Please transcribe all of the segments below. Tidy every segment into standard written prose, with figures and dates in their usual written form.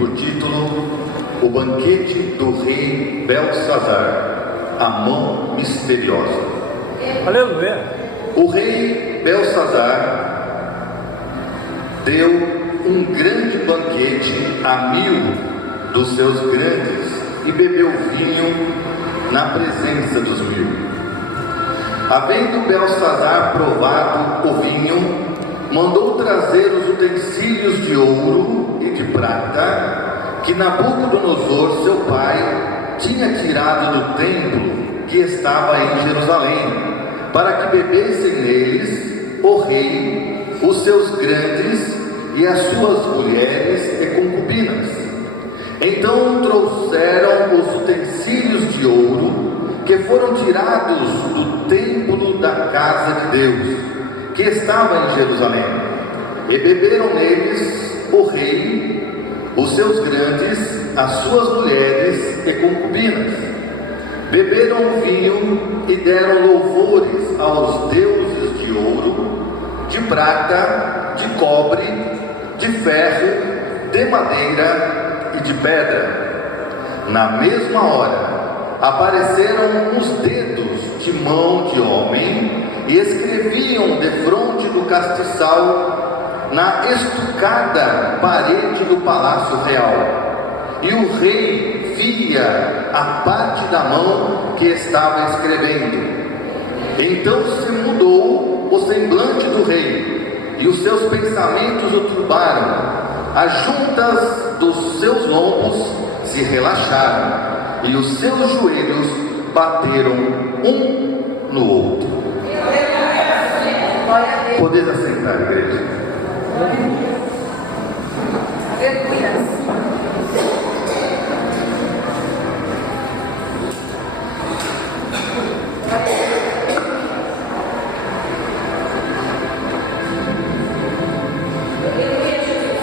por título O Banquete do Rei Belsazar, a Mão Misteriosa. Aleluia. O rei Belsazar deu um grande banquete a 1000 dos seus grandes e bebeu vinho na presença dos 1000. Havendo Belsazar provado o vinho, mandou trazer os utensílios de ouro e de prata que Nabucodonosor, seu pai, tinha tirado do templo que estava em Jerusalém, para que bebessem neles o rei, os seus grandes e as suas mulheres e concubinas. Então trouxeram os utensílios de ouro que foram tirados do templo da casa de Deus, que estava em Jerusalém, e beberam neles o rei, os seus grandes, as suas mulheres e concubinas. Beberam o vinho e deram louvores aos deuses de ouro, de prata, de cobre, de ferro, de madeira e de pedra. Na mesma hora apareceram uns dedos de mão de homem e escreviam defronte do castiçal na estucada parede do palácio real. E o rei via a parte da mão que estava escrevendo. Então se mudou o semblante do rei, e os seus pensamentos o turbaram. As juntas dos seus lombos se relaxaram, e os seus joelhos bateram um no outro. Podeis assentar, igreja.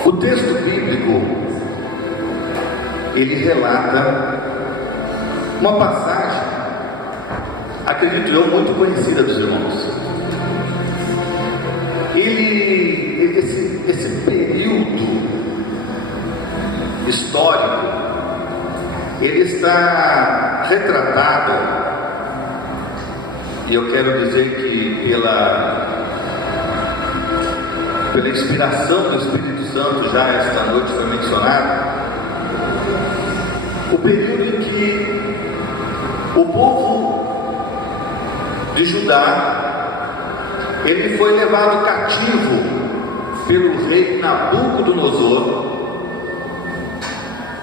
O texto bíblico, ele relata uma passagem, acredito eu, muito conhecida dos irmãos. Esse período histórico, ele está retratado, e eu quero dizer que pela inspiração do Espírito Santo, já esta noite foi mencionado, o período em que o povo de Judá, ele foi levado cativo pelo rei Nabucodonosor,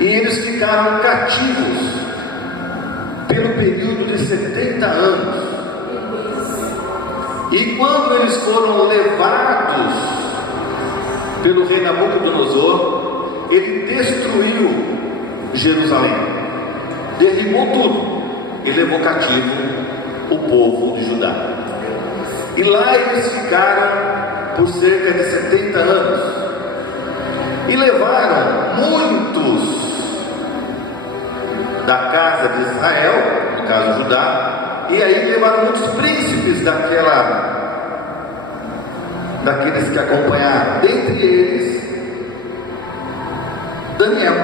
e eles ficaram cativos pelo período de 70 anos. E quando eles foram levados pelo rei Nabucodonosor, ele destruiu Jerusalém, derribou tudo e levou cativo o povo de Judá. E lá eles ficaram por cerca de 70 anos e levaram muitos da casa de Israel, no caso Judá, e aí levaram muitos príncipes daqueles que acompanharam, dentre eles Daniel,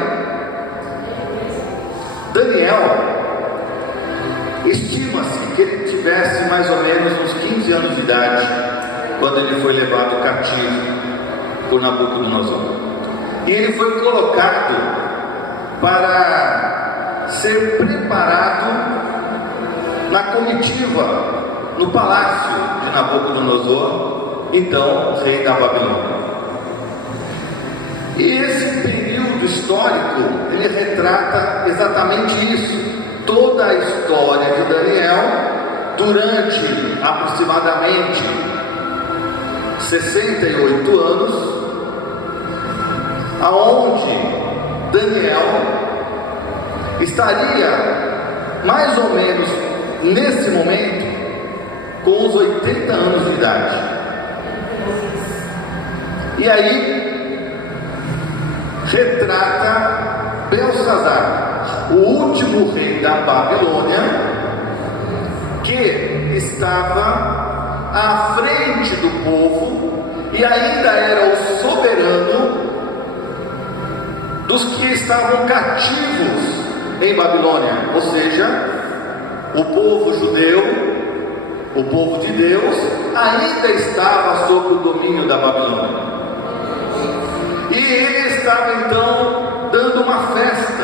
estima-se que ele tivesse mais ou menos uns 15 anos de idade quando ele foi levado cativo por Nabucodonosor. E ele foi colocado para ser preparado na comitiva no palácio de Nabucodonosor, então rei da Babilônia. E esse período histórico, ele retrata exatamente isso. Toda a história de Daniel durante aproximadamente 68 anos, aonde Daniel estaria mais ou menos nesse momento com os 80 anos de idade. E aí retrata Belsazar, o último rei da Babilônia, que estava à frente do povo e ainda era o soberano dos que estavam cativos em Babilônia, ou seja, o povo judeu, o povo de Deus, ainda estava sob o domínio da Babilônia. E ele estava então dando uma festa.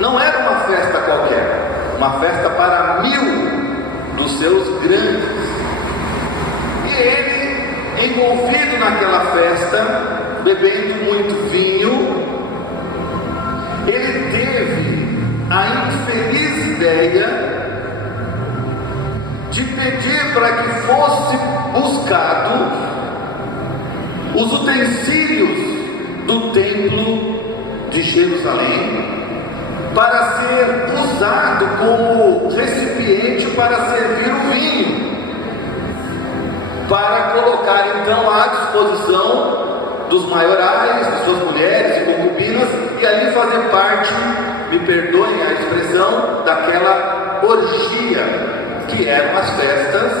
Não era uma festa qualquer, uma festa para 1000 dos seus grandes. E ele, envolvido naquela festa, bebendo muito vinho, ele teve a infeliz ideia de pedir para que fosse buscado os utensílios do templo de Jerusalém para ser usado como recipiente para servir o vinho, para colocar então à disposição dos maiorais, de suas mulheres e concubinas, e ali fazer parte, me perdoem a expressão, daquela orgia, que eram as festas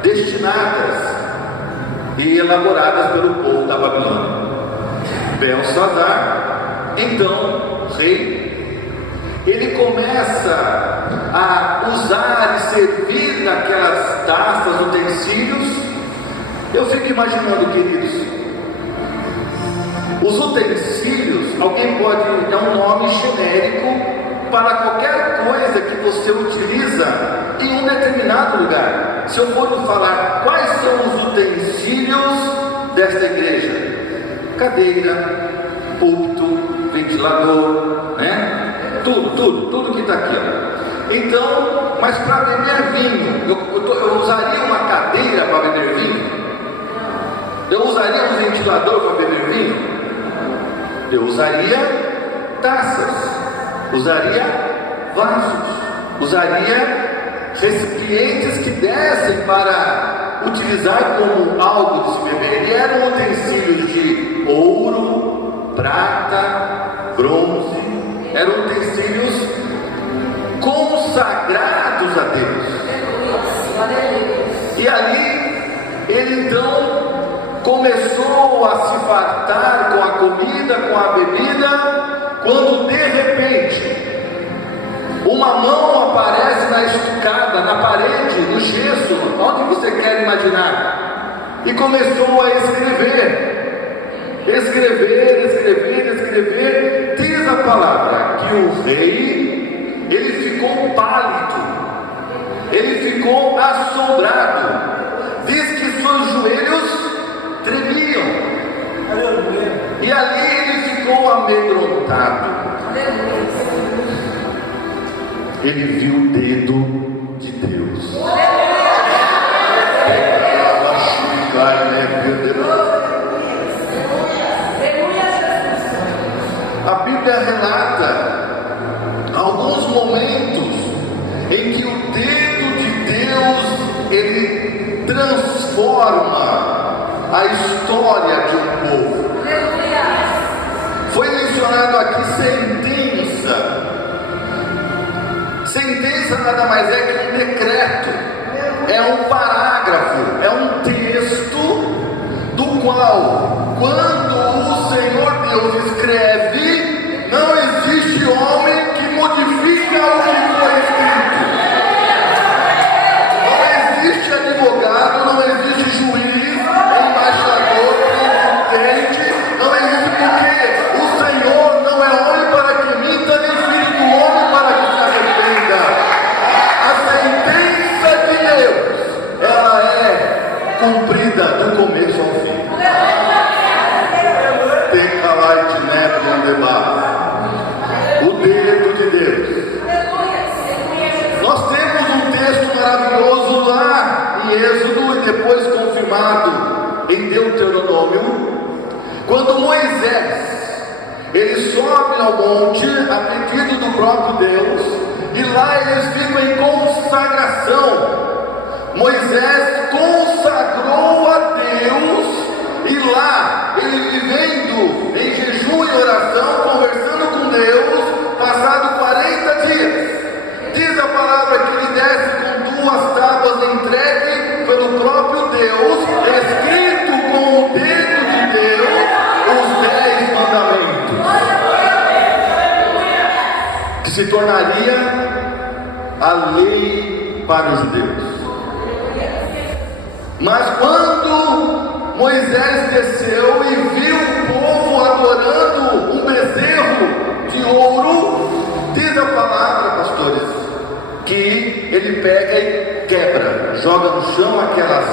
destinadas e elaboradas pelo povo da Babilônia. Belsazar, então, rei, ele começa a usar e servir daquelas taças, utensílios. Eu fico imaginando, queridos, os utensílios, alguém pode dar um nome genérico para qualquer coisa que você utiliza em um determinado lugar. Se eu for falar quais são os utensílios desta igreja: cadeira, púlpito, ventilador, né? Tudo que está aqui, ó. Então, mas para beber vinho, eu usaria uma cadeira para beber vinho? Eu usaria um ventilador para beber vinho? Eu usaria taças, usaria vasos, usaria recipientes que dessem para utilizar como algo de se beber. E eram utensílios de ouro, prata, bronze, eram utensílios consagrados a Deus. E ali ele então começou a se fartar com a comida, com a bebida, quando de repente uma mão aparece na escada, na parede, no gesso, onde você quer imaginar, e começou a escrever. Diz a palavra que o rei, ele ficou pálido, ele ficou assombrado. Diz que seus joelhos tremiam, e ali ele ficou amedrontado. Ele viu o dedo de Deus. A Bíblia relata alguns momentos em que o dedo de Deus ele transforma a história de um povo. Foi mencionado aqui sentença. Sentença nada mais é que um decreto, é um parágrafo, é um texto do qual, quando o Senhor Deus escreve, não existe homem que modifica o que foi escrito. Não existe advogado, não existe juiz, embaixador, presidente, não existe, porque o Senhor não é homem para que minta, nem filho do homem para que se arrependa. A sentença de Deus, ela é cumprida do começo ao fim. Tem calite, né, com debate. O dedo de Deus. Nós temos um texto maravilhoso lá em Êxodo e depois confirmado em Deuteronômio, quando Moisés ele sobe ao monte a pedido do próprio Deus, e lá eles ficam em consagração. Moisés consagrou a Deus, e lá ele vivendo em jejum e oração, conversando com Deus, passado 40 dias. Diz a palavra que ele desce com 2 tábuas entregue pelo próprio Deus, escrito com o dedo de Deus, os 10 se tornaria a lei para os judeus. Mas quando Moisés desceu e viu o povo adorando um bezerro de ouro, diz a palavra, pastores, que ele pega e quebra, joga no chão aquelas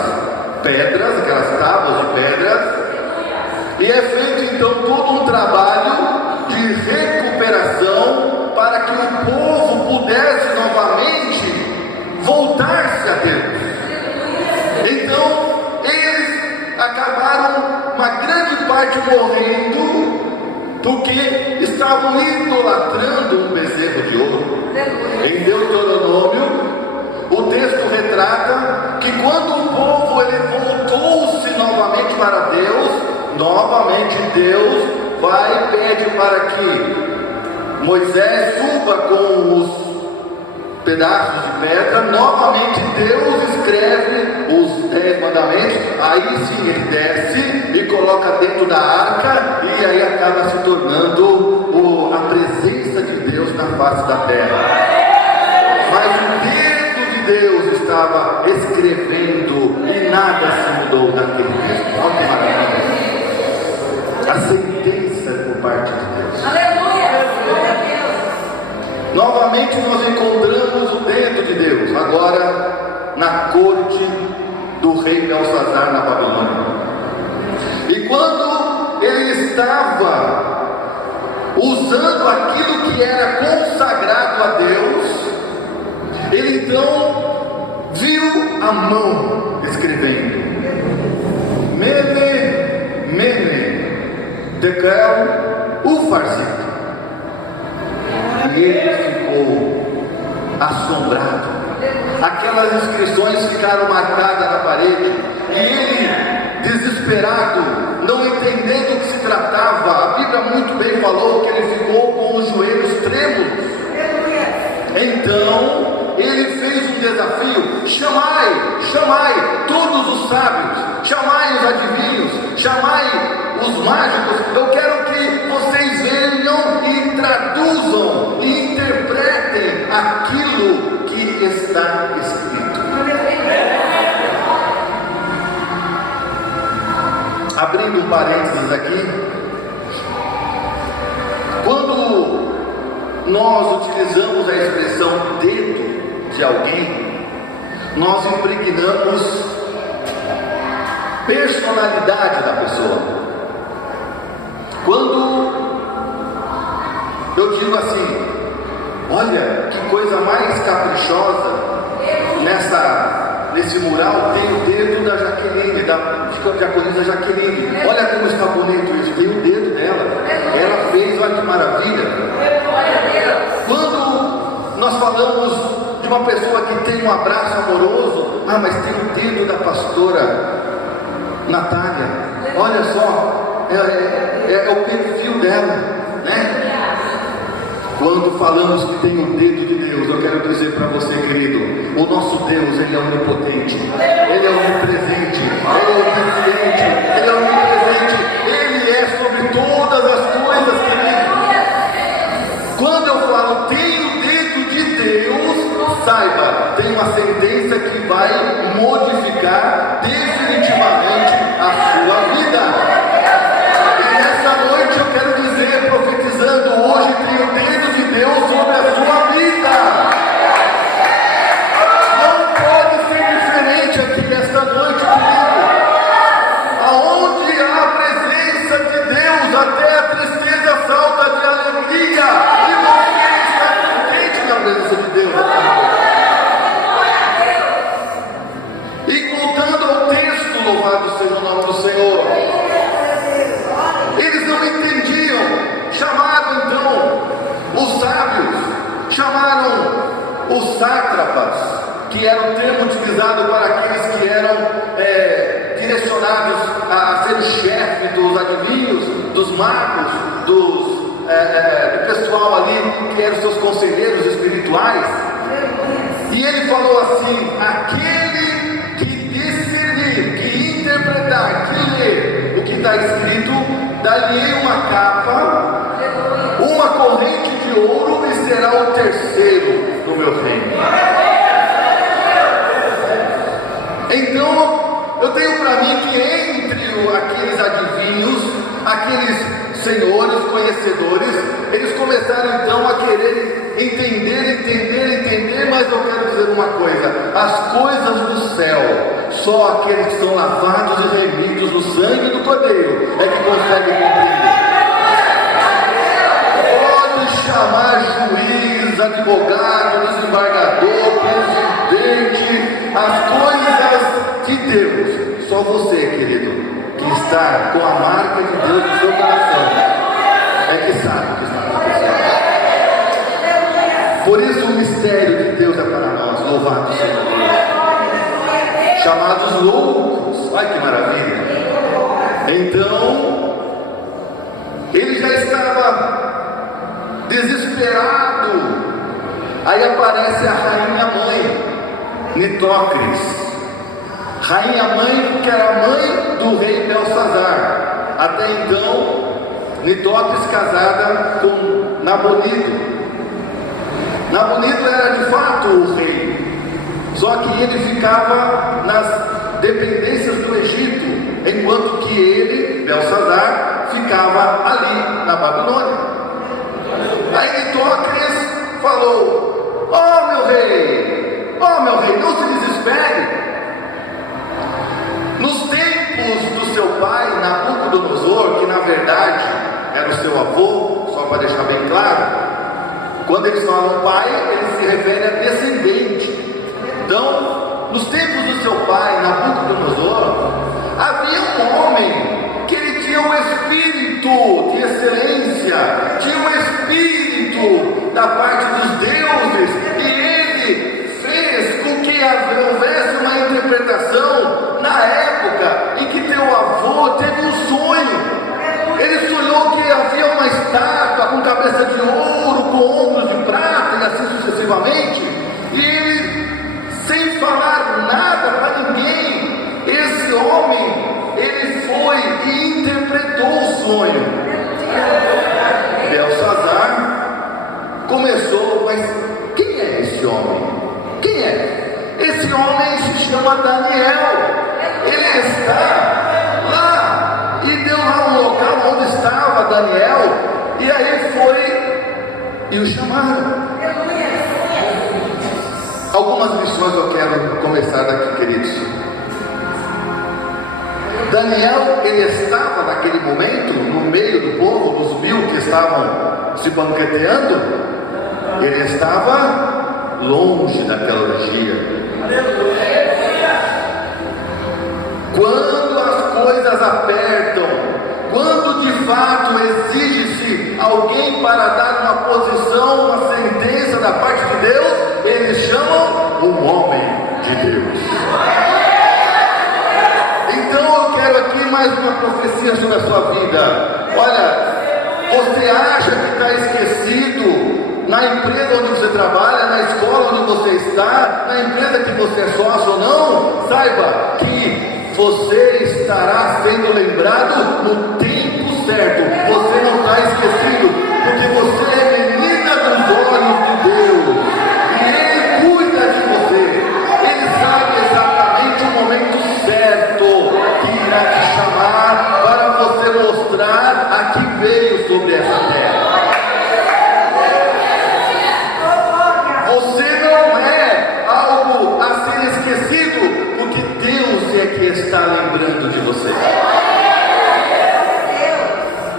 pedras, aquelas tábuas de pedras, e é feito então todo um trabalho de recuperação para que o povo pudesse novamente voltar-se a Deus. Então eles acabaram, uma grande parte morrendo, porque estavam idolatrando um bezerro de ouro. Em Deuteronômio, o texto retrata que quando o povo ele voltou-se novamente para Deus, novamente Deus vai e pede para que Moisés suba com os pedaços de pedra. Novamente Deus escreve os 10 mandamentos. Aí sim ele desce e coloca dentro da arca, e aí acaba se tornando a presença de Deus na face da terra. Mas o dedo de Deus estava escrevendo e nada se mudou daquele texto. Olha que maravilha! A sentença por parte de Deus. Aleluia! Glória a Deus! Novamente nós encontramos o dedo de Deus, agora na corte do rei Belsazar na Babilônia. E quando ele estava usando aquilo que era consagrado a Deus, ele então viu a mão escrevendo: Mene, Mene, Tekel, Ufarsit. E ele ficou assombrado. Aquelas inscrições ficaram marcadas na parede, e ele, desesperado, não entendendo o que se tratava, a Bíblia muito bem falou que ele ficou com os joelhos trêmulos. Então ele fez um desafio: chamai todos os sábios, chamai os adivinhos, chamai os mágicos. Eu quero que vocês venham e traduzam e interpretem aquilo que está escrito. Abrindo um parênteses aqui, quando nós utilizamos a expressão dedo de alguém, nós impregnamos personalidade da pessoa. Quando eu digo assim: olha que coisa mais caprichosa, nesse mural tem o dedo da Jaqueline, da diaconisa Jaqueline. Olha como está bonito isso, tem o dedo dela, ela fez, olha que maravilha. Quando nós falamos de uma pessoa que tem um abraço amoroso, mas tem o dedo da pastora Natália, olha só, é o perfil dela, né? Quando falamos que tem o dedo de Deus, eu quero dizer para você, querido, o nosso Deus, Ele é onipotente, Ele é onipresente, Ele é onisciente, Ele é onipresente, Ele é sobre todas as coisas, querido. Quando eu falo tem o dedo de Deus, saiba, tem uma sentença que vai modificar definitivamente a sua vida. E nessa noite eu quero dizer, profetizando, hoje tem o dedo de Deus sobre a sua vida. Não pode ser diferente aqui nesta noite, querido. Aonde há a presença de Deus, até a tristeza salta de alegria. E você está contente na presença de Deus. E voltando ao texto, louvado seja o nome do Senhor. Eles não entendiam. Chamaram então os sábios, chamaram os sátrapas, que era o termo utilizado para aqueles que eram direcionados a ser o chefe dos adivinhos, dos magos, do pessoal ali que eram seus conselheiros espirituais. E ele falou assim: aquele que discernir, que interpretar, que ler o que está escrito, dá-lhe uma capa, uma corrente de ouro e será o terceiro no meu reino. Então, eu tenho para mim que entre aqueles adivinhos, aqueles senhores, conhecedores, eles começaram então a querer entender, mas eu quero dizer uma coisa: as coisas do céu, só aqueles que são lavados e remidos no sangue do Cordeiro é que conseguem compreender. Pode chamar juiz, advogado, desembargador, presidente, as coisas de Deus, só você, querido, que está com a marca de Deus no seu coração, é que sabe o que está acontecendo. Por isso o mistério de Deus é para nós, louvado seja Deus. Chamados loucos, ai que maravilha. Então, ele já estava desesperado. Aí aparece a rainha mãe, Nitocris. Rainha mãe, que era mãe do rei Belsazar. Até então, Nitocris casada com Nabonido. Nabonido era de fato o rei, só que ele ficava nas dependências do Egito, enquanto que ele, Belsazar, ficava ali na Babilônia. Aí Nitocris falou: ó meu rei, não se desespere. Nos tempos do seu pai, Nabucodonosor, que na verdade era o seu avô, só para deixar bem claro, quando eles falam pai, ele se refere a descendente. Então, nos tempos do seu pai, Nabucodonosor, havia um homem que ele tinha um espírito de excelência, tinha um espírito da parte dos deuses, e ele fez com que houvesse uma interpretação na época em que teu avô teve um sonho. Ele sonhou que havia uma estátua com cabeça de ouro, com ombros de prata e assim sucessivamente, e ele, sem falar nada para ninguém, esse homem, ele foi e interpretou o sonho. Belsazar começou: mas quem é esse homem? Quem é? Esse homem se chama Daniel. Ele está lá, e deu lá um local onde estava Daniel, e aí foi e o chamaram. Algumas lições eu quero começar daqui, queridos. Daniel, ele estava naquele momento no meio do povo, dos 1000 que estavam se banqueteando. Ele estava longe daquela orgia. Quando as coisas apertam, quando de fato exige-se alguém para dar uma posição, uma sentença da parte de Deus, eles chamam um homem de Deus. Então eu quero aqui mais uma profecia sobre a sua vida. Olha, você acha que está esquecido na empresa onde você trabalha, na escola onde você está, na empresa que você é sócio ou não? Saiba que você estará sendo lembrado no tempo certo. Você não está esquecido, porque você é menina dos olhos de Deus, e Ele cuida de você. Ele sabe exatamente o momento certo que irá te chamar para você mostrar a que veio sobre essa terra. Você não é algo a ser esquecido, porque Deus é que está lembrando de você.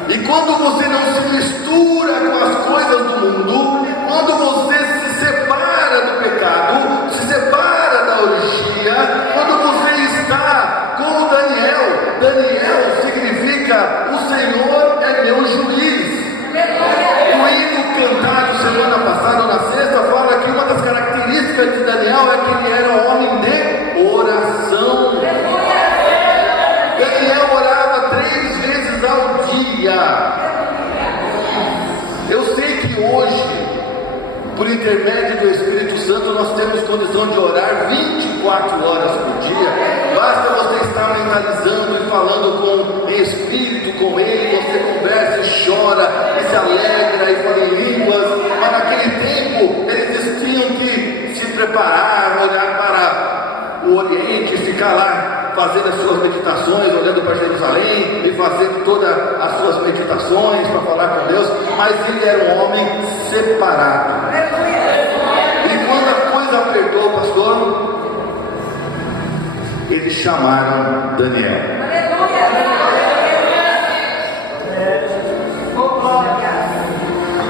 E quando você não se mistura com as coisas do mundo, quando você se separa do pecado, se separa da orgia, quando você está como Daniel. Daniel significa: o Senhor é meu juiz. O hino cantado semana passada, na sexta, fala que uma das características de Daniel é que ele era um homem de oração. Daniel orava 3 vezes ao dia. Eu sei que hoje, por intermédio do Espírito Santo, nós temos condição de orar 24 horas por dia. Basta você estar mentalizando e falando com espírito com Ele. Você conversa e chora e se alegra e fala em línguas. Mas naquele meditações, olhando para Jerusalém e fazendo todas as suas meditações para falar com Deus, mas ele era um homem separado. E quando a coisa apertou, pastor, eles chamaram Daniel.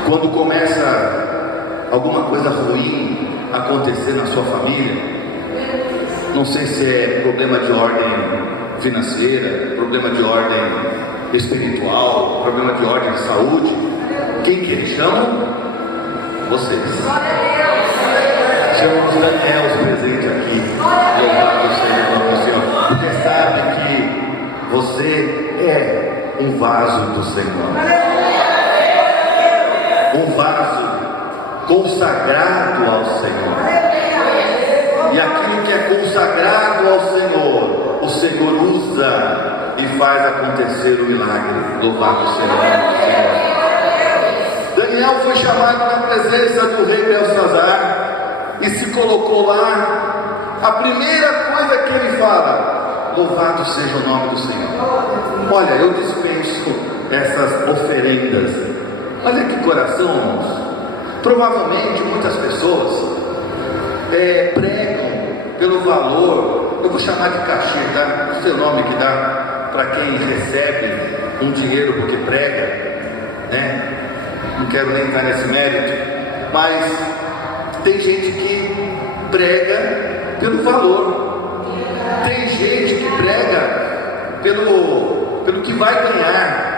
Quando começa alguma coisa ruim acontecer na sua família, não sei se é problema de ordem financeira, problema de ordem espiritual, problema de ordem de saúde, quem que eles chamam? Vocês. Chamamos Daniel presente aqui, louvado seja o nome do Senhor, porque sabe que você é um vaso do Senhor. Um vaso consagrado ao Senhor. E aquilo que é consagrado ao Senhor, o Senhor usa e faz acontecer o milagre. Louvado seja o nome do Senhor. Daniel foi chamado na presença do rei Belsazar e se colocou lá. A primeira coisa que ele fala: louvado seja o nome do Senhor. Olha, eu dispenso essas oferendas. Olha que coração, irmãos. Provavelmente muitas pessoas pregam pelo valor, eu vou chamar de cachê, tá? Não sei o nome que dá para quem recebe um dinheiro porque prega, né? Não quero nem entrar nesse mérito, mas tem gente que prega pelo valor, tem gente que prega pelo que vai ganhar.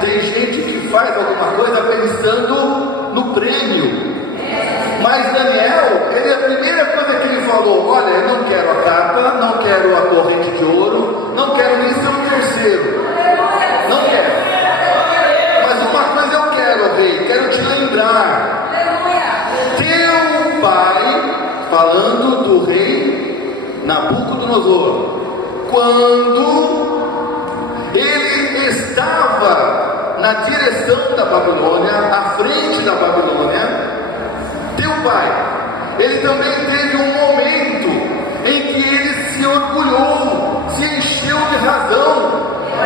Tem gente que faz alguma coisa pensando no prêmio. Mas Daniel, a primeira coisa que ele falou: olha, eu não quero a capa, não quero a corrente de ouro, não quero nem ser um terceiro. Não quero. Mas uma coisa eu quero, rei, quero te lembrar. Teu pai, falando do rei Nabucodonosor, quando ele estava na direção da Babilônia, à frente da Babilônia, teu pai, ele também teve um momento em que ele se orgulhou, se encheu de razão,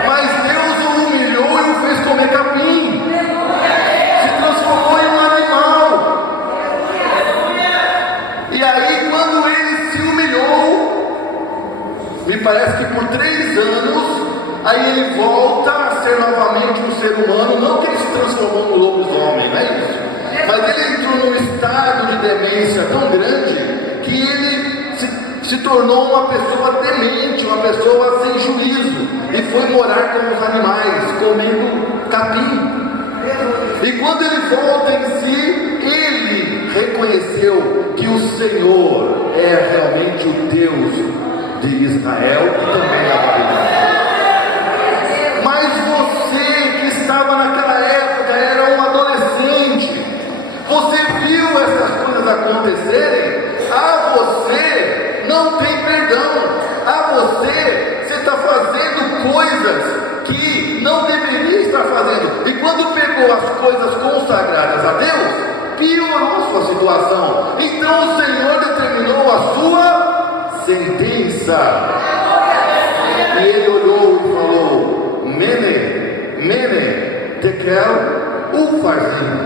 mas Deus o humilhou e o fez comer capim, se transformou em um animal. E aí, quando ele se humilhou, me parece que por 3 anos, aí ele volta a ser novamente um ser humano. Não que ele se transformou no lobisomem, não é isso, mas ele entrou num estado de demência tão grande que ele se tornou uma pessoa demente, uma pessoa sem juízo, e foi morar com os animais, comendo capim. E quando ele volta em si, ele reconheceu que o Senhor é realmente o Deus de Israel e também da Babilônia. Mas você que estava naquela época, era um adolescente, você viu essas coisas acontecerem, a você não tem perdão, a você está fazendo coisas que não deveria estar fazendo, e quando pegou as coisas consagradas a Deus, piorou a sua situação. Então o Senhor determinou a sua sentença, e ele olhou e falou: Mene, Mene, Tekel, Ufarsim.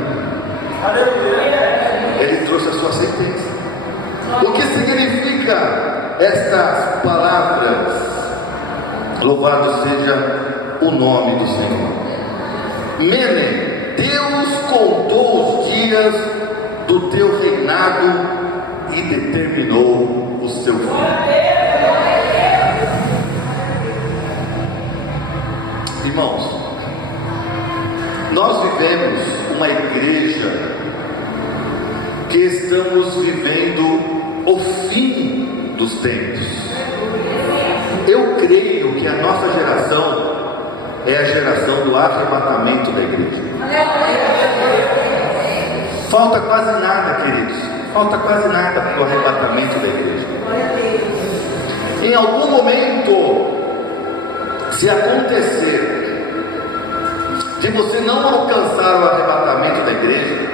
Ele trouxe a sua sentença. O que significa estas palavras? Louvado seja o nome do Senhor. Mene, Deus contou os dias do teu reinado e determinou o seu fim. Irmãos, nós vivemos uma igreja que estamos vivendo o fim dos tempos. Eu creio que a nossa geração é a geração do arrebatamento da igreja. Falta quase nada, queridos. Falta quase nada para o arrebatamento da igreja. Em algum momento, se acontecer de você não alcançar o arrebatamento da igreja,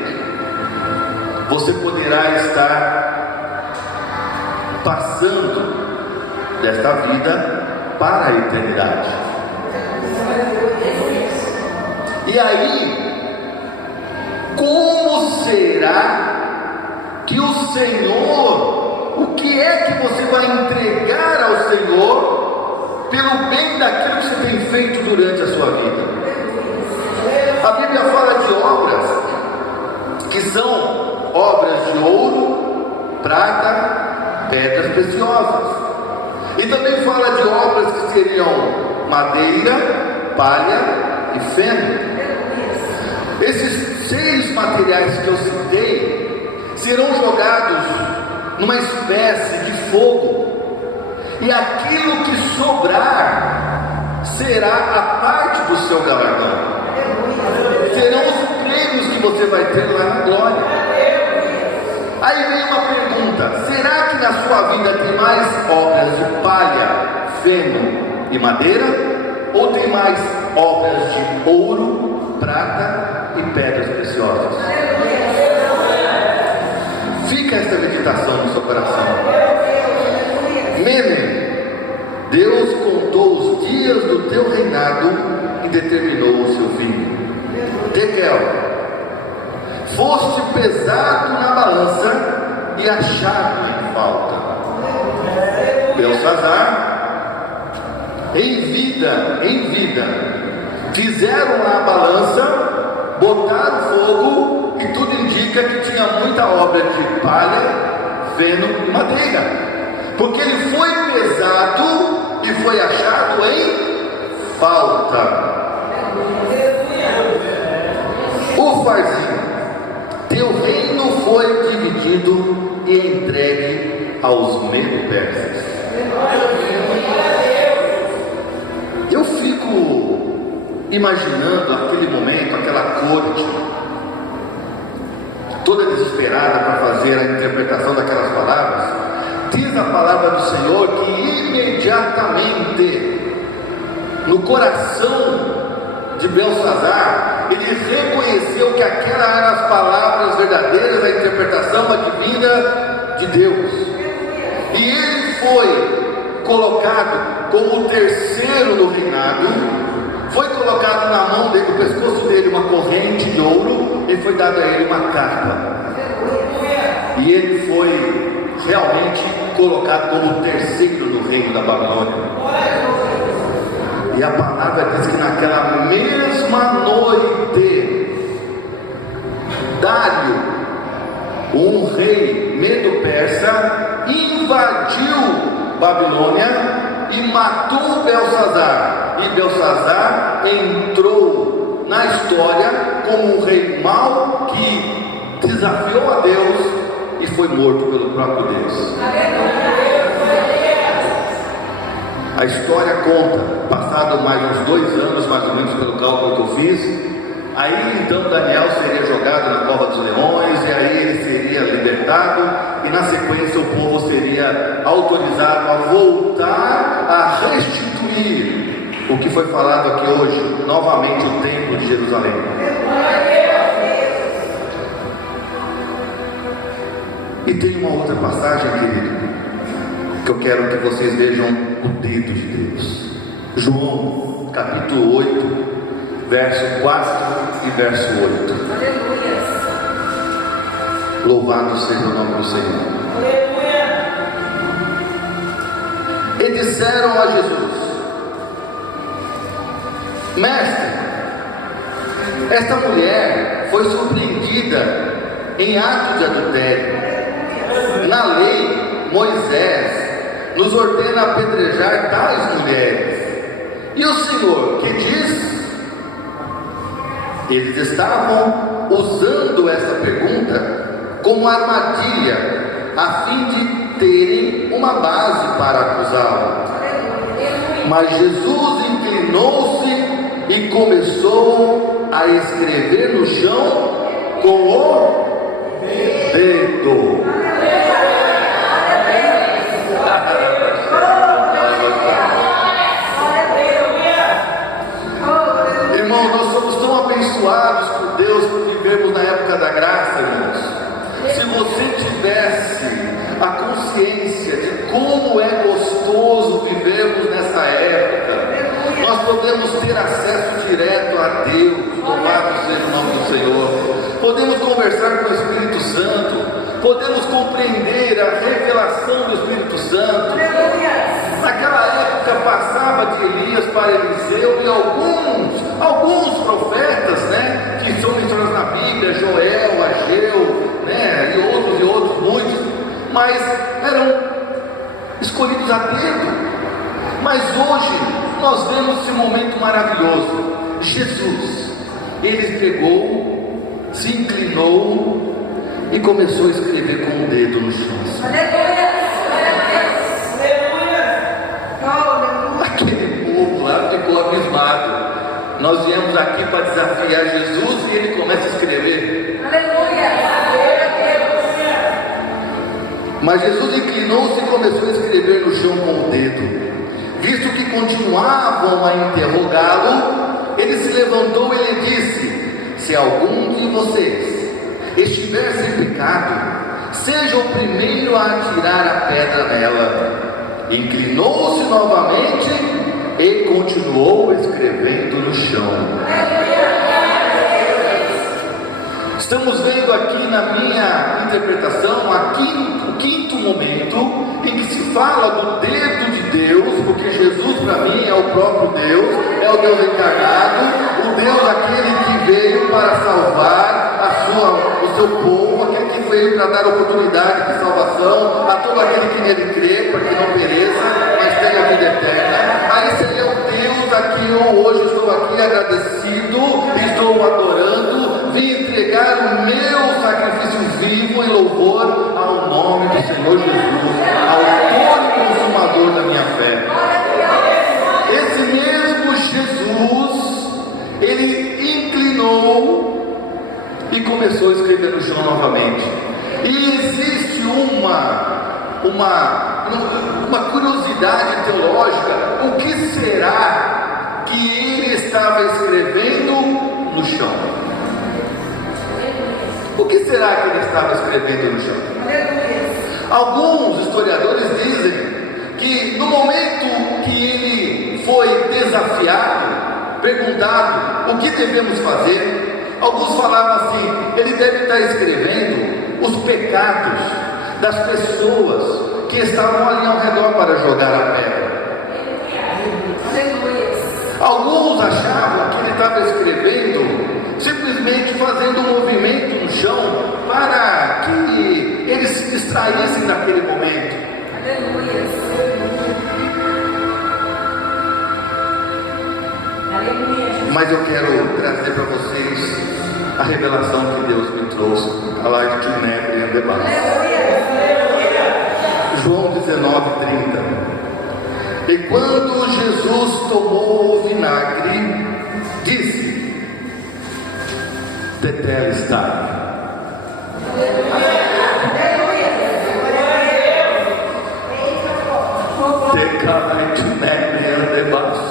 você poderá estar passando desta vida para a eternidade. E aí, como será que o Senhor, o que é que você vai entregar ao Senhor pelo bem daquilo que você tem feito durante a sua vida? A Bíblia fala de obras que são obras de ouro, prata, pedras preciosas. E também fala de obras que seriam madeira, palha e feno. Esses 6 materiais que eu citei serão jogados numa espécie de fogo, e aquilo que sobrar será a parte do seu galardão. Serão os prêmios que você vai ter lá na glória. Aí vem uma pergunta: será que na sua vida tem mais obras de palha, feno e madeira? Ou tem mais obras de ouro, prata e pedras preciosas? Fica esta meditação no seu coração. Menem, Deus contou os dias do teu reinado e determinou o seu fim. Tekel, foste pesado na balança e achado em falta. Belsazar, em vida, fizeram a balança, botaram fogo, e tudo indica que tinha muita obra de palha, feno e madeira, porque ele foi pesado e foi achado em falta. Ufarzinho, teu reino foi dividido e entregue aos medo-persas. Eu fico imaginando aquele momento, aquela corte, toda desesperada para fazer a interpretação daquelas palavras. Diz a palavra do Senhor que imediatamente no coração de Belsazar, ele reconheceu que aquelas eram as palavras verdadeiras, a interpretação divina de Deus, e ele foi colocado como o terceiro do reinado. Foi colocado na mão dele, no pescoço dele, uma corrente de ouro, e foi dado a ele uma capa, e ele foi realmente colocado como o terceiro no reino da Babilônia. E a palavra diz que naquela mesma noite, Dário, um rei medo-persa, invadiu Babilônia e matou Belsazar. E Belsazar entrou na história como um rei mau que desafiou a Deus e foi morto pelo próprio Deus. A história conta, passado mais uns 2 anos, mais ou menos, pelo cálculo que eu fiz, aí então Daniel seria jogado na cova dos leões, e aí ele seria libertado, e na sequência o povo seria autorizado a voltar a restituir o que foi falado aqui hoje, novamente o templo de Jerusalém. E tem uma outra passagem, querido, que eu quero que vocês vejam o dedo de Deus. João, capítulo 8, verso 4 e verso 8. Aleluia. Louvado seja o nome do Senhor. Aleluia. E disseram a Jesus: Mestre, esta mulher foi surpreendida em ato de adultério. Na lei, Moisés nos ordena apedrejar tais mulheres. E o Senhor, que diz? Eles estavam usando essa pergunta como armadilha, a fim de terem uma base para acusá-lo. Mas Jesus inclinou-se e começou a escrever no chão com o dedo. Irmãos, nós somos tão abençoados por Deus por vivermos na época da graça, irmãos. Se você tivesse a consciência de como é gostoso vivermos nessa época. Nós podemos ter acesso direto a Deus, louvado seja o nome do Senhor. Podemos conversar com o Espírito Santo, podemos compreender a revelação do Espírito Santo. Naquela época passava de Elias para Eliseu e alguns profetas, né, que são mencionados na Bíblia, Joel, Ageu, né, e outros, muitos, mas eram escolhidos a dedo. Mas hoje nós vemos esse momento maravilhoso. Jesus, ele pegou, se inclinou e começou a escrever com o dedo no chão. Aquele povo lá ficou abismado. Nós viemos aqui para desafiar Jesus e ele começa a escrever. Mas Jesus inclinou-se e começou a escrever no chão com o dedo. Visto que continuavam a interrogá-lo, ele se levantou e lhe disse: se algum de vocês estiver sem pecado, seja o primeiro a atirar a pedra nela. Inclinou-se novamente e continuou escrevendo no chão. Estamos vendo aqui na minha interpretação o quinto momento em que se fala do dedo de Deus, porque Jesus para mim é o próprio Deus, é o Deus encarnado, o Deus aquele que veio para salvar o seu povo, aquele que veio para dar oportunidade de salvação a todo aquele que nele crê, para que não pereça, mas tenha a vida eterna. Aí esse é o Deus a quem eu hoje estou aqui agradecido, estou adorando, vim entregar o meu sacrifício vivo em louvor ao nome do Senhor Jesus, autor e consumador da minha fé. Esse mesmo Jesus, ele inclinou e começou a escrever no chão novamente. E existe uma curiosidade teológica: o que será que ele estava escrevendo no chão? O que será que ele estava escrevendo no chão? Alguns historiadores dizem que no momento que ele foi desafiado, perguntado o que devemos fazer, alguns falavam assim: ele deve estar escrevendo os pecados das pessoas que estavam ali ao redor para jogar a pedra. Alguns achavam que ele estava escrevendo simplesmente fazendo um movimento no chão para que eles se distraíssem naquele momento. Mas eu quero trazer para vocês a revelação que Deus me trouxe. A live de Nebre and the Bass. João 19:30. E quando Jesus tomou o vinagre, disse: Tetelestai. Tecai to Nebre and the Bass.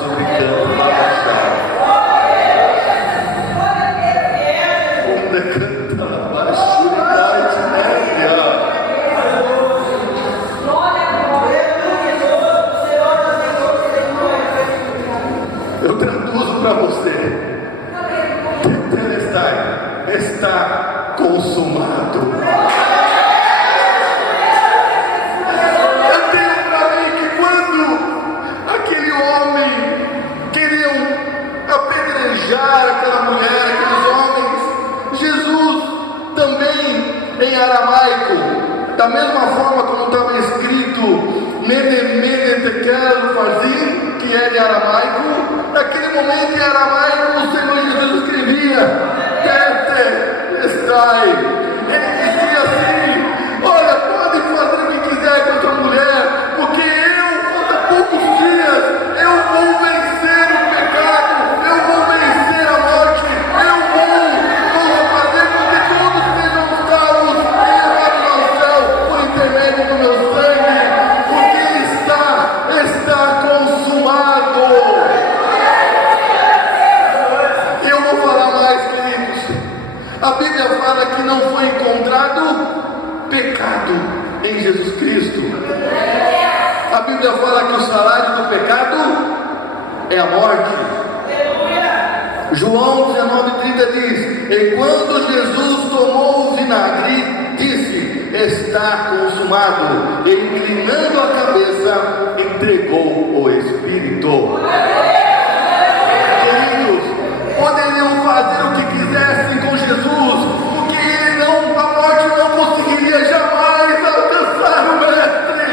Eu traduzo para você: Tetelestai, está consumado. Eu tenho para mim que quando aquele homem queriam apedrejar aquela mulher, aqueles homens, Jesus também em aramaico, da mesma forma como estava escrito Mene Tekel Fazim, que era em aramaico, naquele momento em aramaico o Senhor Jesus escrevia Tetelestai. Ele dizia assim: olha, pode fazer o que quiser com essa mulher, porque falta poucos dias, eu vou vencer o pecado, eu vou vencer a morte, eu vou fazer com que todos sejam salvos e levados ao céu por intermédio do meu sangue, porque está consumado. Eu vou falar mais, queridos. A Bíblia fala que não foi encontrado pecado em Jesus Cristo. A Bíblia fala que o salário do pecado é a morte. João 19:30 diz: e quando Jesus tomou o vinagre, disse: está consumado, e inclinando a cabeça, entregou o Espírito. Queridos, poderiam fazer o que quisessem com Jesus, porque a morte não conseguiria jamais alcançar o Mestre.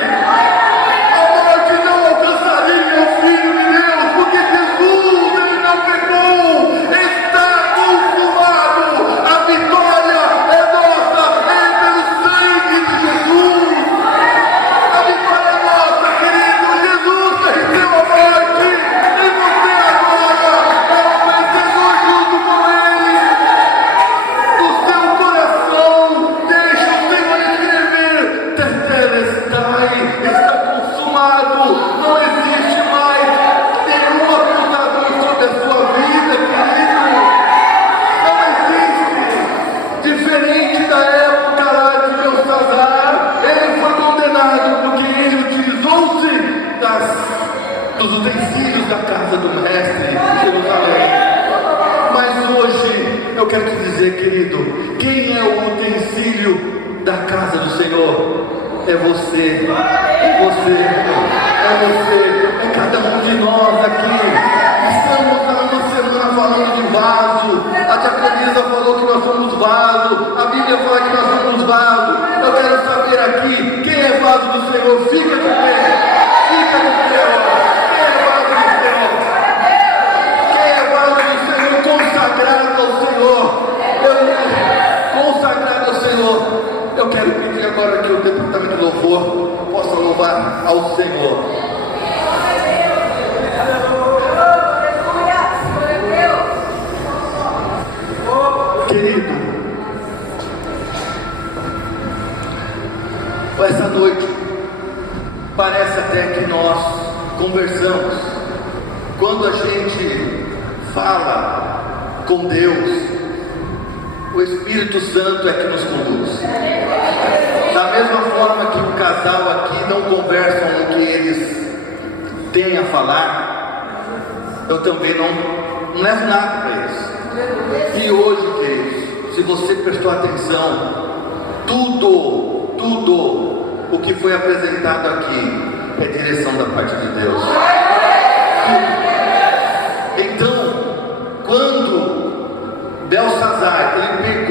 A morte não alcançaria o Filho de Deus, porque Jesus, ele não pecou. Está consumado. A vitória é nossa, é pelo sangue de Jesus. A vitória é nossa, querido. Jesus venceu a morte, e você agora é um vencedor junto com Ele. No seu coração, deixa o Senhor escrever: tetelestai, está consumado. Não existe mais nenhum acusador sobre a sua vida, querido. Não existe. Diferente da época lá de Belsazar, ele foi condenado porque ele utilizou-se dos utensílios da casa do mestre em Jerusalém. Mas hoje eu quero te dizer, querido, quem é o utensílio da casa do Senhor? É você, é você, é você, é cada um de nós aqui. Estamos há uma semana falando de vaso. A diaconisa falou que nós somos vaso. A Bíblia fala que nós somos vaso. Eu quero saber aqui, quem é vaso do Senhor? Fica de pé, fica de pé. Quem é vaso do Senhor? Quem é vaso do Senhor? Consagrado ao Senhor. Consagrado ao Senhor. Eu quero pedir agora que o departamento de louvor possa louvar ao Senhor. Querido, essa noite parece até que nós conversamos. Quando a gente fala com Deus, o Espírito Santo é que nos conduz. Da mesma forma que o casal aqui não conversam no que eles têm a falar, eu também não levo nada para eles. E hoje, queridos, se você prestou atenção, tudo o que foi apresentado aqui é direção da parte de Deus. Então, quando Belsazar ele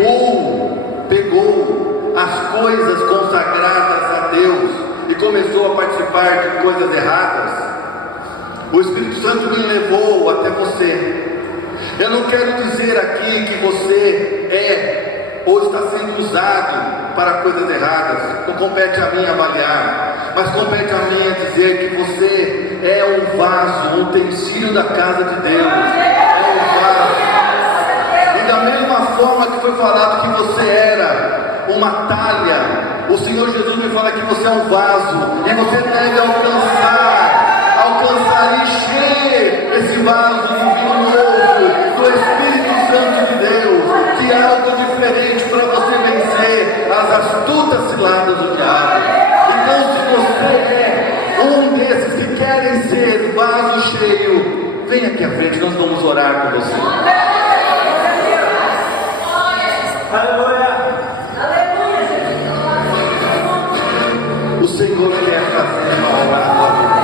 pegou as coisas consagradas a Deus e começou a participar de coisas erradas, o Espírito Santo me levou até você. Eu não quero dizer aqui que você é ou está sendo usado para coisas erradas. Não compete a mim avaliar, mas compete a mim dizer que você é um vaso, um utensílio da casa de Deus. É um vaso. E da mesma forma que foi falado que você era uma talha, o Senhor Jesus me fala que você é um vaso, e você deve alcançar e encher esse vaso de vinho novo, do Espírito Santo de Deus, que é algo diferente para você vencer as astutas ciladas do diabo. Então, se você é um desses que querem ser vaso cheio, vem aqui à frente, nós vamos orar com você. Aleluia! O Senhor quer fazer uma obra agora.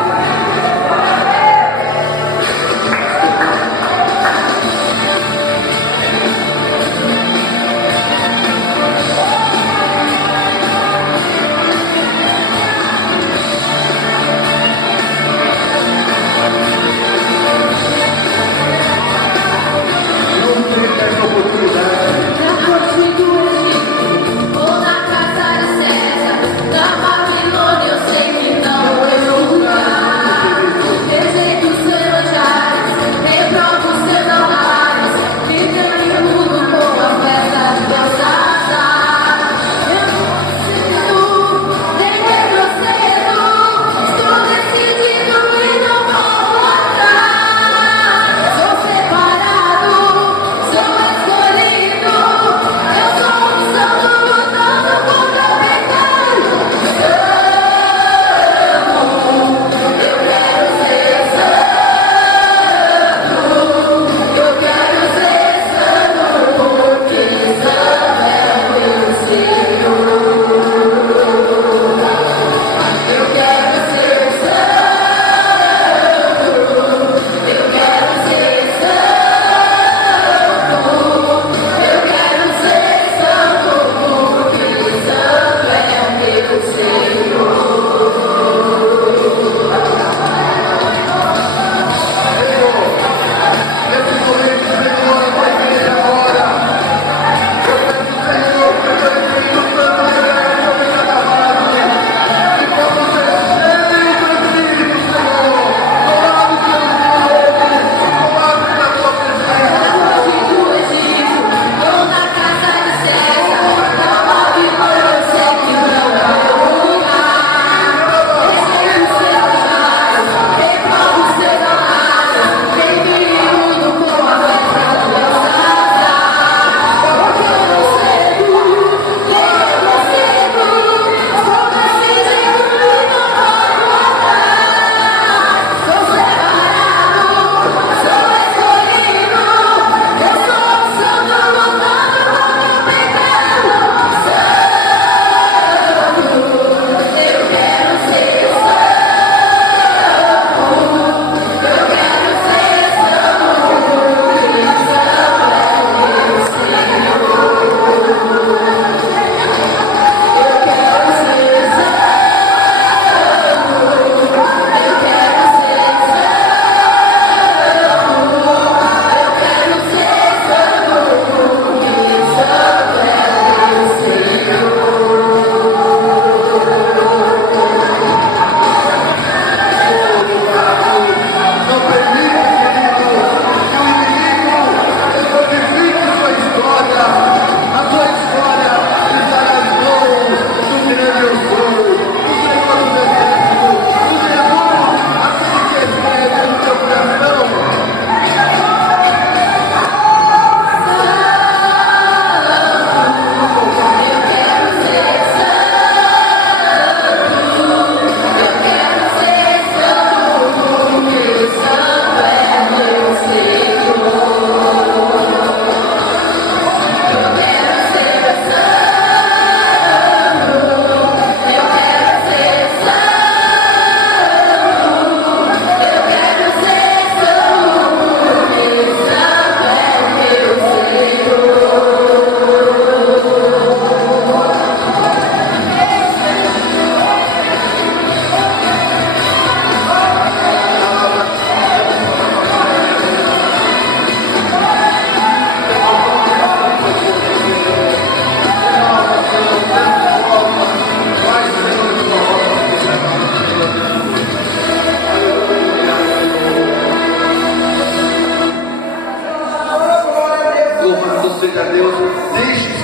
Deus, deixe-se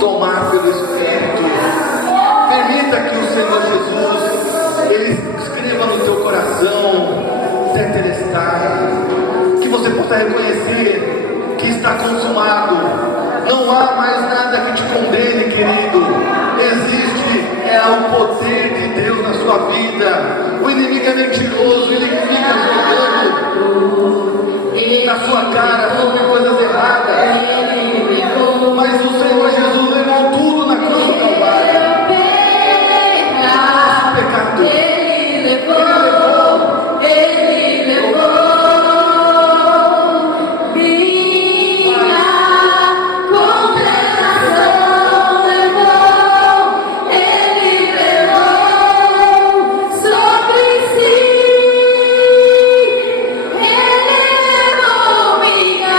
tomar pelo Espírito. Permita que o Senhor Jesus, Ele escreva no teu coração, tetelestai, que você possa reconhecer que está consumado. Não há mais nada que te condene, querido. Existe o poder de Deus na sua vida. O inimigo é mentiroso, ele fica jogando na sua cara sobre coisas erradas. Mas o Senhor Jesus levou tudo na cruz do Calvário. Nosso pecado. Ele levou. Minha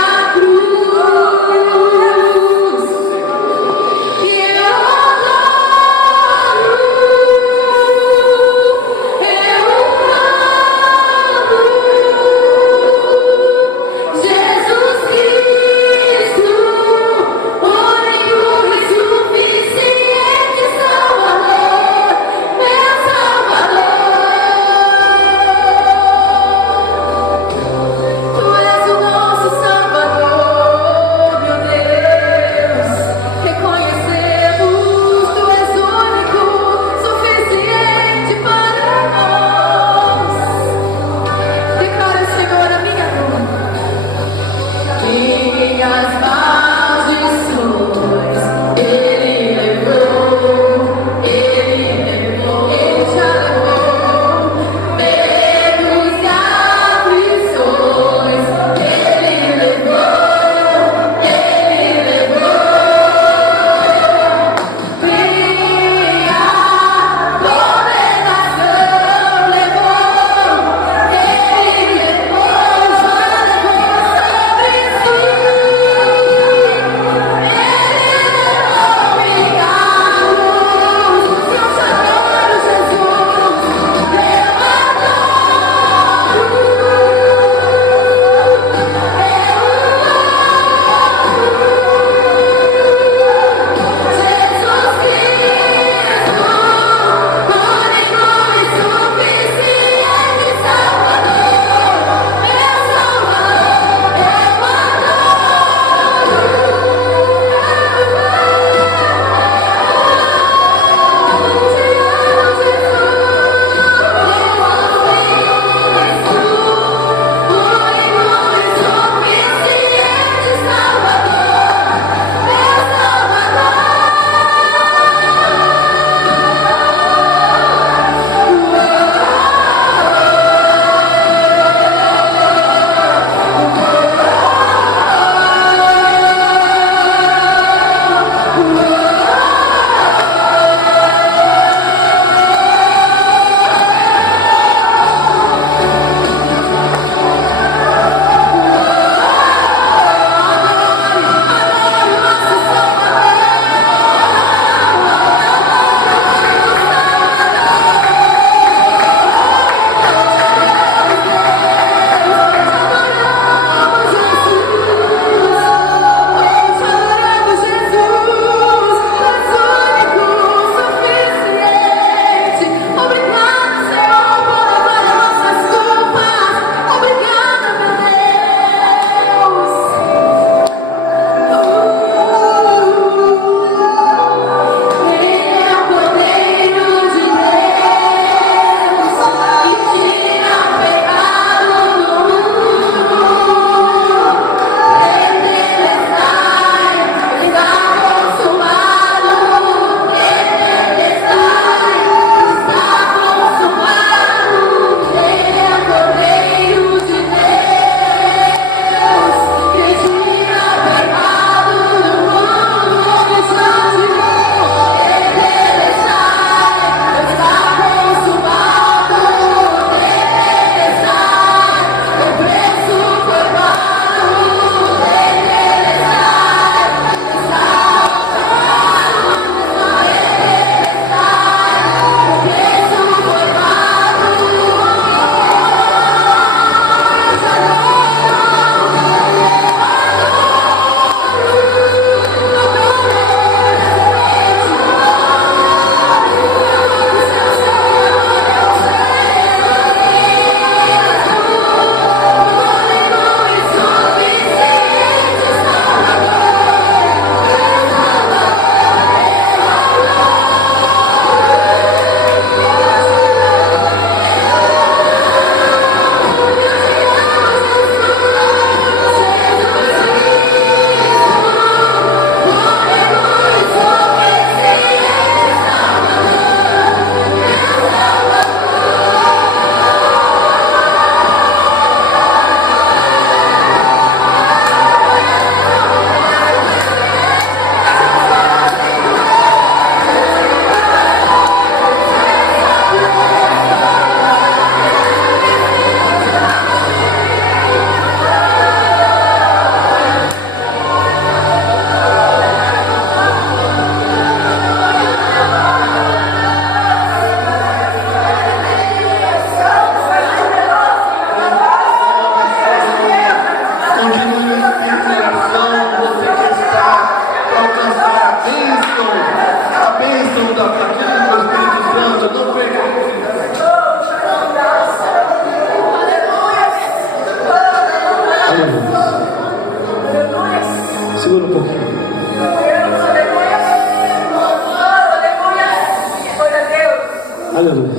Aleluia.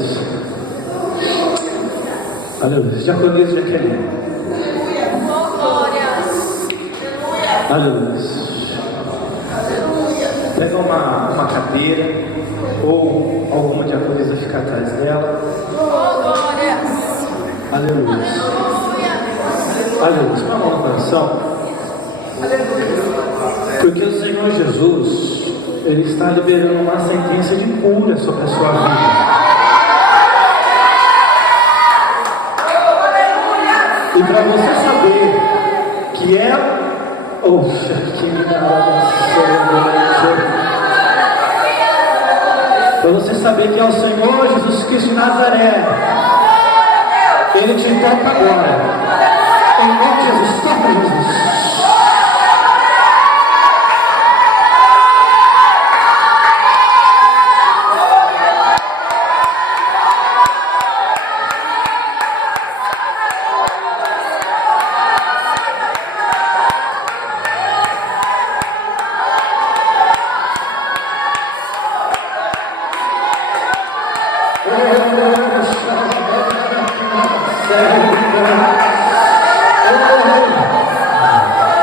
Aleluia. Diaconisa Jaqueline. Aleluia. Pega uma cadeira ou alguma diaconisa fica atrás dela. Aleluia. Aleluia. Põe a mão no coração. Porque o Senhor Jesus, Ele está liberando uma sentença de cura sobre a sua vida. E para você saber que é... Para você saber que é o Senhor Jesus Cristo de Nazaré, Ele te toca agora. Em nome de Jesus, toca Jesus.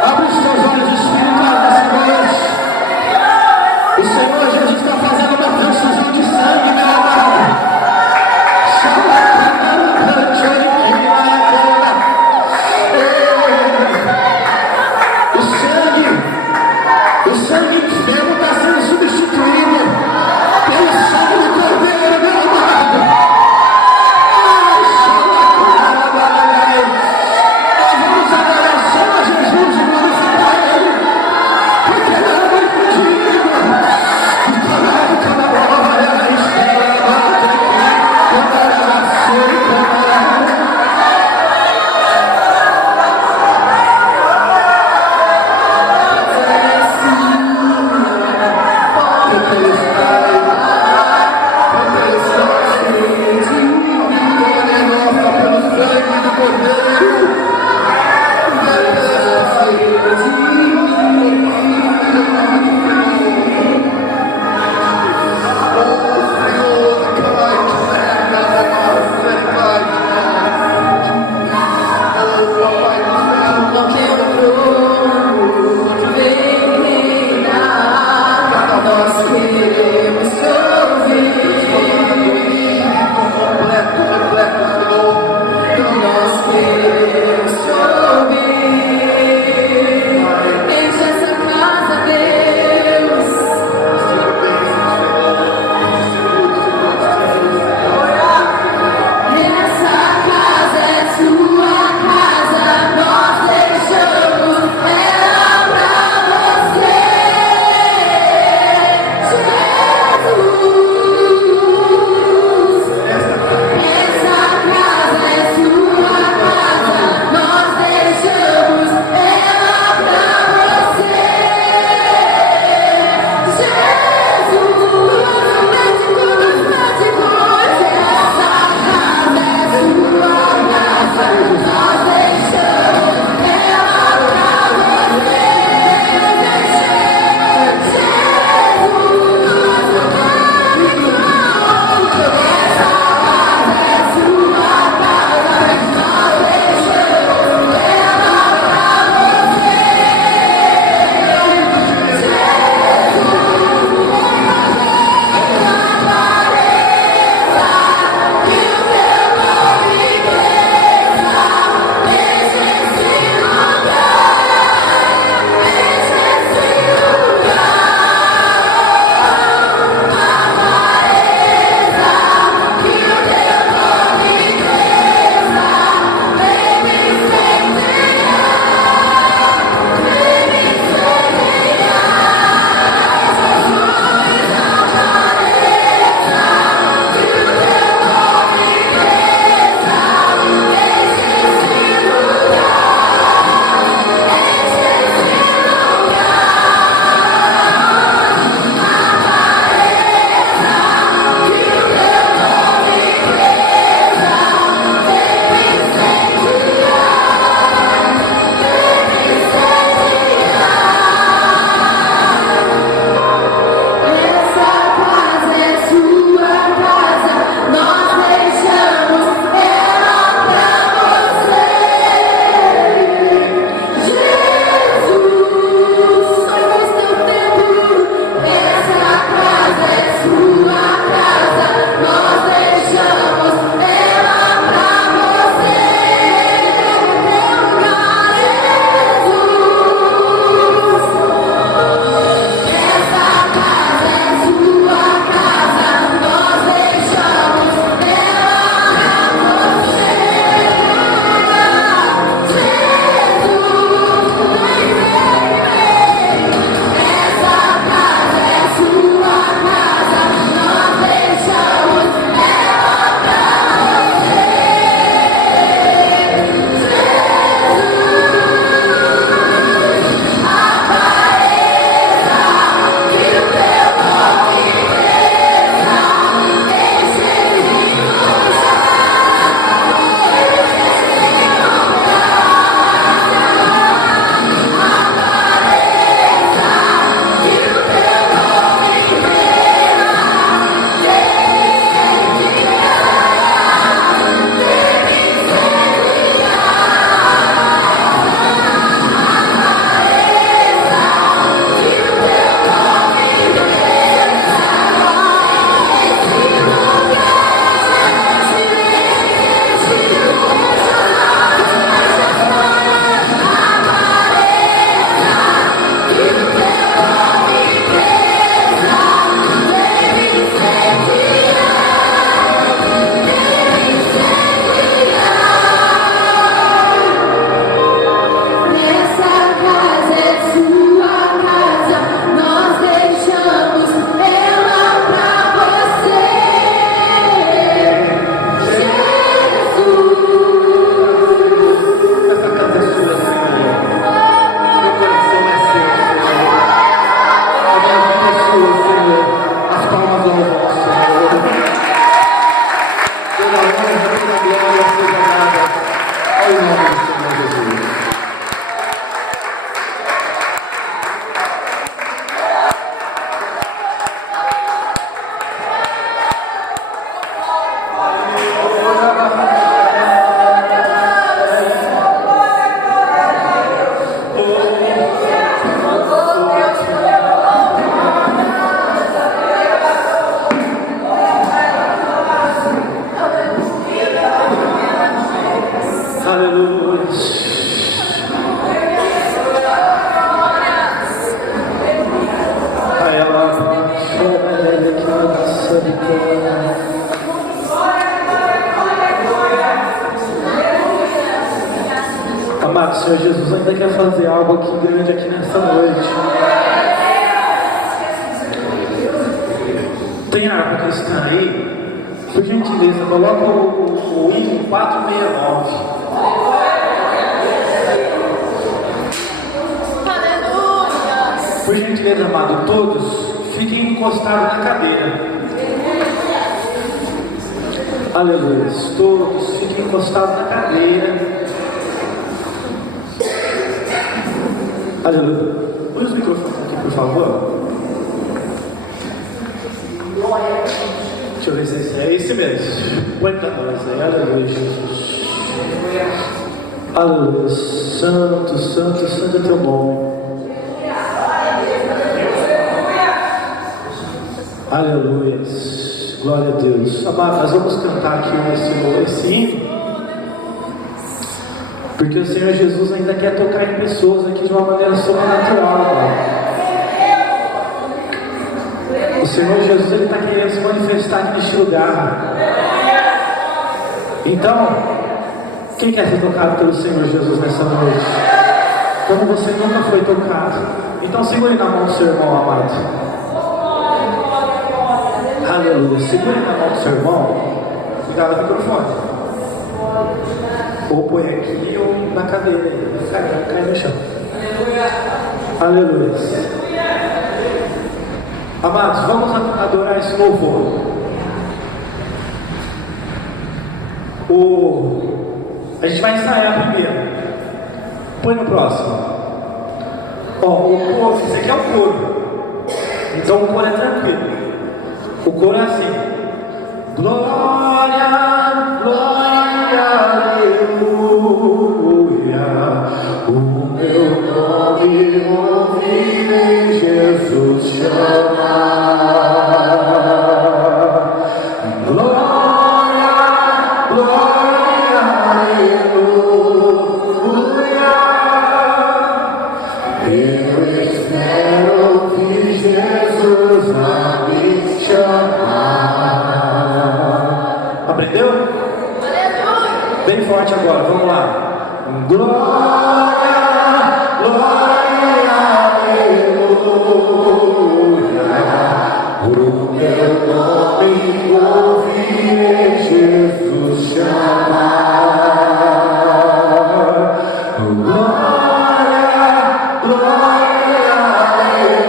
Abre os teus olhos espirituais nessa noite. O Senhor Jesus está fazendo uma transfusão de sangue, meu amado. O sangue enfermo está sendo substituído pelo sangue do Cordeiro, meu amado. Senhor Jesus ainda quer fazer algo aqui grande aqui nessa noite. Tem a arma cristã aí? Por gentileza, coloca o hino 469. Por gentileza, amado, todos fiquem encostados na cadeira. Aleluia. Todos fiquem encostados na cadeira. Aleluia. Põe os microfones aqui, por favor. Deixa eu ver se é esse mesmo. Põe pra nós aí. Aleluia, Jesus. Aleluia. Santo, santo, santo é teu nome. Aleluia. Glória a Deus. Amado, nós vamos cantar aqui esse hino, porque o Senhor Jesus ainda quer tocar em pessoas aqui de uma maneira sobrenatural, amado. O Senhor Jesus, Ele está querendo se manifestar aqui neste lugar. Então, quem quer ser tocado pelo Senhor Jesus nessa noite? Como você nunca foi tocado, então segure na mão do seu irmão, amado. Aleluia. Segure na mão do seu irmão. Cuidado no microfone. Ou põe aqui ou na cadeira aí. Cai no chão. Aleluia. Amados, vamos adorar esse louvor. A gente vai ensaiar primeiro. Põe no próximo. Ó, o coro, esse aqui é o coro. Então o coro é tranquilo. O coro é assim: glória, glória, aleluia. O meu nome ouvirei Jesus chamar. Glória, glória, aleluia. Eu espero ouvir Jesus a me chamar. Aprendeu? Bem forte agora, vamos lá. Glória, glória, aleluia. O meu nome ouvirei Jesus chamar. Glória, glória, aleluia.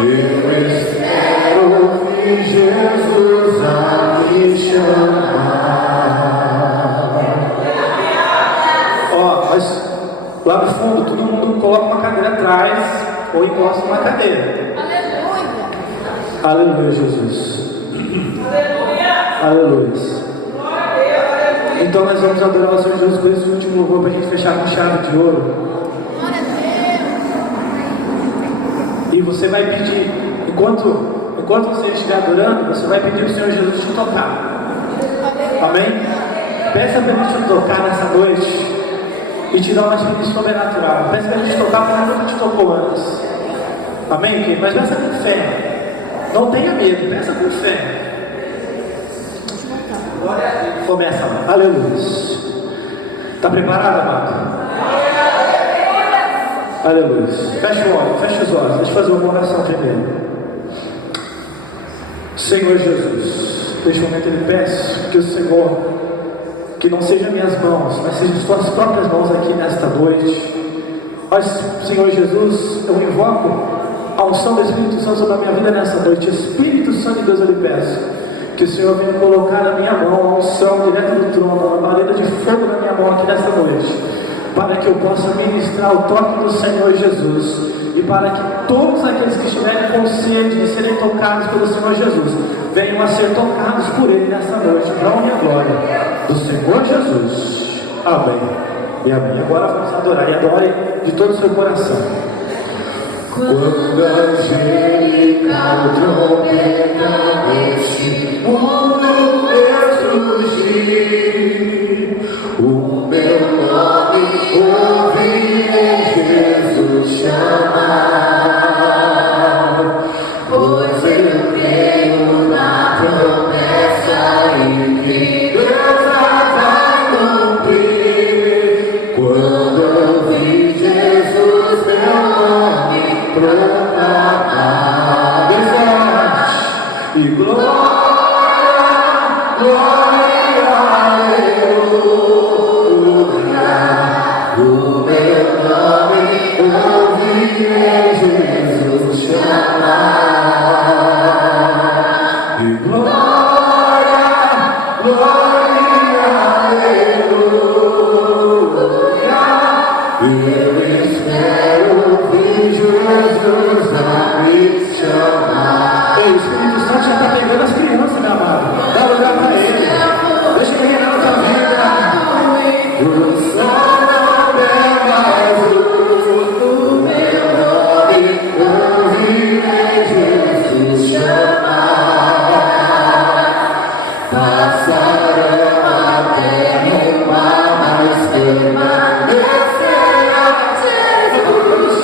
Eu espero ouvir Jesus a me chamar. Ó, mas lá no fundo, todo mundo coloca uma cadeira atrás ou encosta uma cadeira. Aleluia. Aleluia, Jesus. Aleluia. Aleluia. Então nós vamos adorar o Senhor Jesus por esse último louvor, para a gente fechar com chave de ouro. E você vai pedir, enquanto você estiver adorando, você vai pedir para o Senhor Jesus te tocar. Amém? Peça para Ele te tocar nessa noite e te dar uma experiência sobrenatural. Peça para Ele te tocar como nunca te tocou antes. Amém, querido? Mas peça com fé. Não tenha medo, peça com fé. Começa lá. Aleluia. Está preparado, amado? Aleluia. Fecha o olho, fecha os olhos. Deixa eu fazer uma oração primeiro. Senhor Jesus, neste momento eu lhe peço que o Senhor, que não sejam minhas mãos, mas sejam as tuas próprias mãos aqui nesta noite. Mas, Senhor Jesus, eu invoco a unção do Espírito Santo sobre a minha vida nessa noite. Espírito Santo de Deus, eu lhe peço que o Senhor venha colocar na minha mão a unção direto do trono, a lareira de fogo na minha mão aqui nesta noite, para que eu possa ministrar o toque do Senhor Jesus, e para que todos aqueles que estiverem com sede de serem tocados pelo Senhor Jesus venham a ser tocados por Ele nessa noite, para a honra e a glória do Senhor Jesus. Amém e amém. Agora vamos adorar, e adore de todo o seu coração. Quando a angelical trombeta deste mundo ressurgir, o meu nome ouvirei Jesus chamar, pois eu creio na promessa e que Deus vai cumprir. teu nome proclamar. Bem forte. E glória, glória, aleluia. O meu nome ouvirei Jesus chamar. E glória, glória, aleluia. Eu espero ouvir Jesus a me chamar. Ei, o Espírito Santo já está pegando as crianças, meu amado. Dá lugar para ele. Deixa ele reinar na tua vida. O sol não é mais luz do meu nome. Ouvirei Jesus chamar. Passarão até o mar, mas permanecerá Jesus.